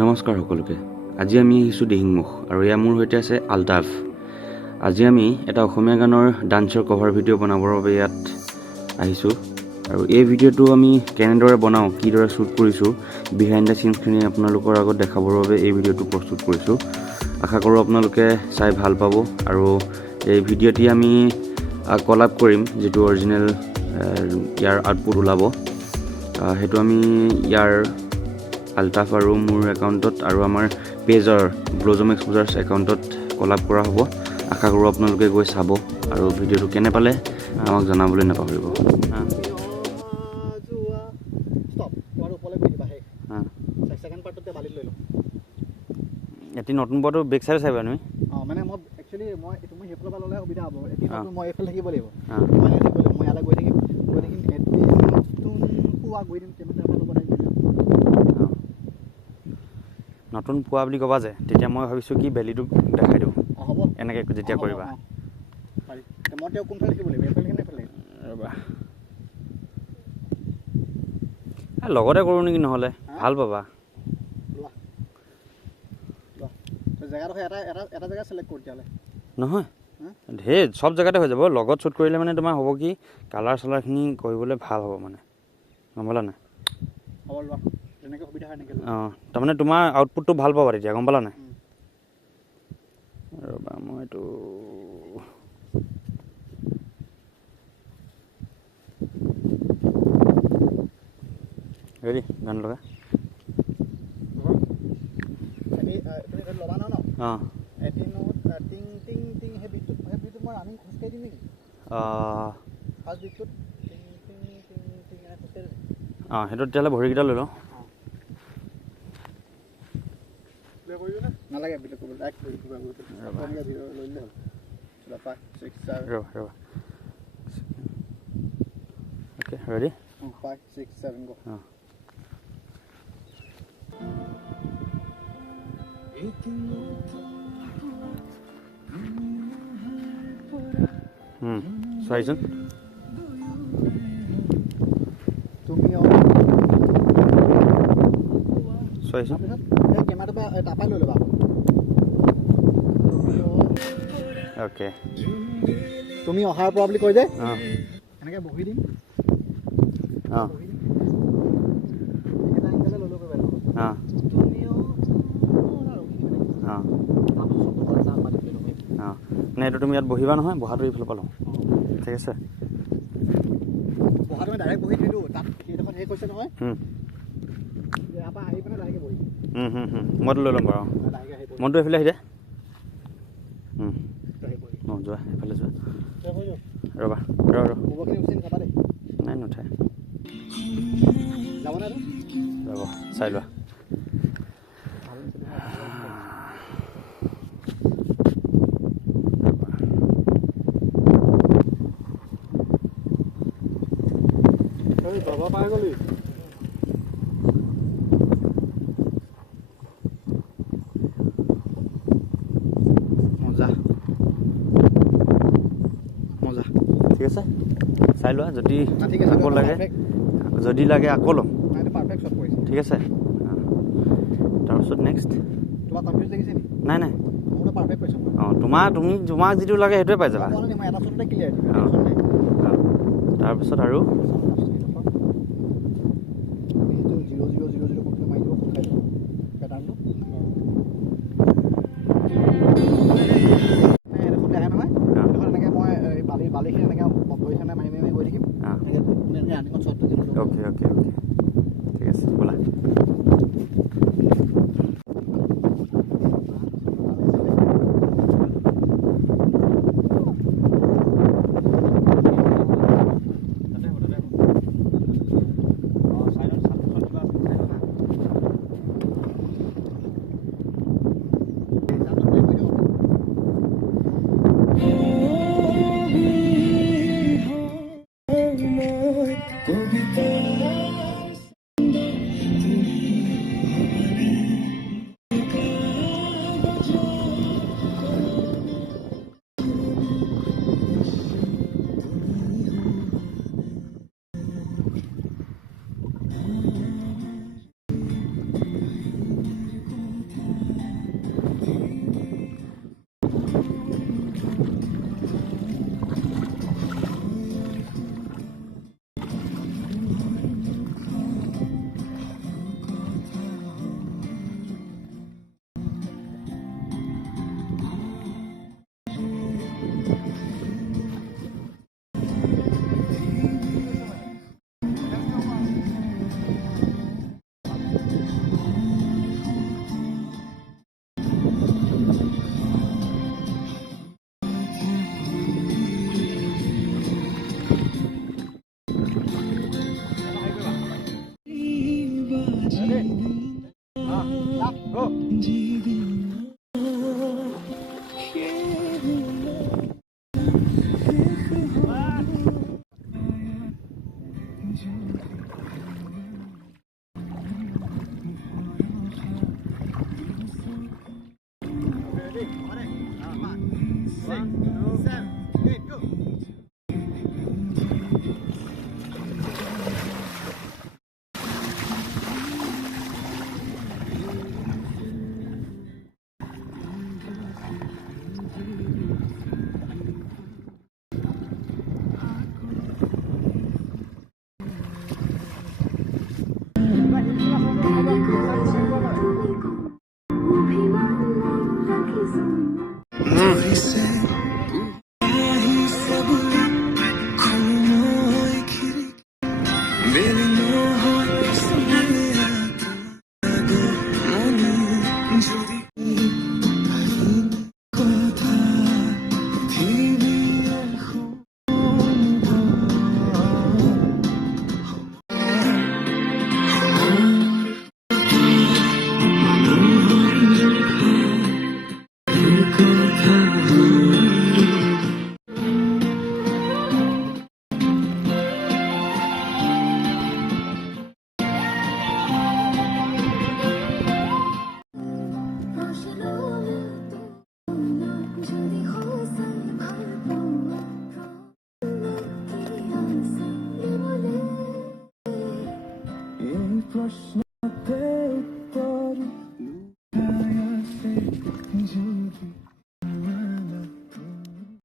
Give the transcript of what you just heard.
নমস্কাৰ সকলোকে। আজি আমি আহিছোঁ দিহিংমুখ আৰু এয়া মোৰ সৈতে আছে আলতাফ। আজি আমি এটা অসমীয়া গানৰ ডান্সৰ কভাৰ ভিডিঅ' বনাবৰ বাবে ইয়াত আহিছোঁ আৰু এই ভিডিঅ'টো আমি কেনেদৰে বনাওঁ, কিদৰে শ্বুট কৰিছোঁ, বিহাইণ্ড দ্য চিনছখিনি আপোনালোকৰ আগত দেখাবৰ বাবে এই ভিডিঅ'টো প্ৰস্তুত কৰিছোঁ। আশা কৰোঁ আপোনালোকে চাই ভাল পাব আৰু এই ভিডিঅ'টি আমি কলাপ কৰিম, যিটো অৰিজিনেল ইয়াৰ আউটপুট ওলাব সেইটো আমি ইয়াৰ আলতাফ আৰু মোৰ একাউণ্টত আৰু আমাৰ পেজৰ ব্লজম এক্সপ'জাৰ্ছ একাউণ্টত কলাপ কৰা হ'ব। আশা কৰোঁ আপোনালোকে গৈ চাব আৰু ভিডিঅ'টো কেনে পালে আমাক জনাবলৈ নাপাহৰিব। এটি নতুন বটো বেক চাইড চাইবা তুমি মানে মই একচুৱেলি মই তুমি সেইফালৰ পৰা ল'লে সুবিধা হ'ব। এতিয়া মই এইফালে থাকিব লাগিব, মই ইয়ালৈ গৈ থাকিম নতুন পোৱা বুলি ক'বা যে, তেতিয়া মই ভাবিছোঁ কি বেলিটো দেখাই দিওঁ। হ'ব এনেকৈ যেতিয়া কৰিবা মই তেওঁ কোনফালে থাকিব লাগিব, এইফালে এইফালে ৰ'বা লগতে কৰোঁ নেকি, নহ'লে ভাল পাবা। জেগাডোখৰ এটা জেগা চিলেক্ট কৰি তেতিয়াহ'লে নহয় ঢেৰ চব জেগাতে হৈ যাব। লগত শ্বুট কৰিলে মানে তোমাৰ হ'ব কি কালাৰ চালাৰখিনি কৰিবলৈ ভাল হ'ব, মানে গম পালা নাই? হ'ব লোৱা যেনেকৈ সুবিধা হয় এনেকৈ। অঁ তাৰমানে তোমাৰ আউটপুটটো ভাল পাবা তেতিয়া, গম পালা নাই? ৰ'বা মই এইটো ৰেডি গান লগা ল'বা ন অঁ এদিনত টিং টিং টিং সেই বিটটোত মই আমি খোজকাঢ়ি দিম নেকি? ফাৰ্ষ্ট বিটটোত টিং টিং টিং টিং এনে খোজকাঢ়ি দিম। অঁ সেইটো তেতিয়াহ'লে ভৰিকেইটা লৈ লওঁ। নালাগে বিটত কৰিব ডাইৰেক্ট লৈ ল'লে হ'ল। 5 6 7 ৰ'বা অ'কে ৰেডি 5 6 7 গো। অঁ চাৰিজন তুমি চাৰিজন কেমেৰাটো তাৰপৰাই লৈ ল'বা। অ'কে তুমি অহাৰ পৰা বুলি কৈ যে অঁ এনেকৈ বহি দিম। অঁ এটা এংগেলে লৈ ল'ব পাৰিব। অঁ অঁ অঁ মানে এইটো তুমি ইয়াত বহিবা নহয়, বহাটো এইফালৰ পৰা লওঁ, ঠিক আছে? বহাটো ডাইৰেক্ট বহি দিলোঁ তাত সেইডোখৰ হেৰি কৈছে নহয়, ইয়াৰ পৰা আহি পিনে ডাইৰেক্ট বহি মইতো লৈ ল'ম বাৰু। ডাইৰেক্ট আহি মনটো এইফালে আহি দে। অঁ যোৱা এইফালে যোৱা। ৰ'বা গোবৰখিনি উচি নাযাবা দেই। নাই নুঠাই যাবনে ৰ'ব চাই লোৱা। যাব পাই গ'লি মজা মজা। ঠিক আছে চাই লোৱা, যদি ঠিক আছে আকৌ লাগে যদি লাগে আকৌ ল'ম, পাৰফেক্ট শ্বট কৰিছে। ঠিক আছে? তাৰপিছত নেক্সট তোমাৰ কনফিউজ লাগিছে নেকি? নাই মোৰতো পাৰফেক্ট কৈছোঁ মই। অঁ তোমাক যিটো লাগে সেইটোৱে পাই যাবা। মই এটা শ্বটতে ক্লিয়াৰ দিম। তাৰপিছত আৰু বালিখিনি এনেকৈ ভৰিখনে মাৰি গৈ থাকিম। অ'কে ঠিক আছে ব'লা। প্ৰশ্ন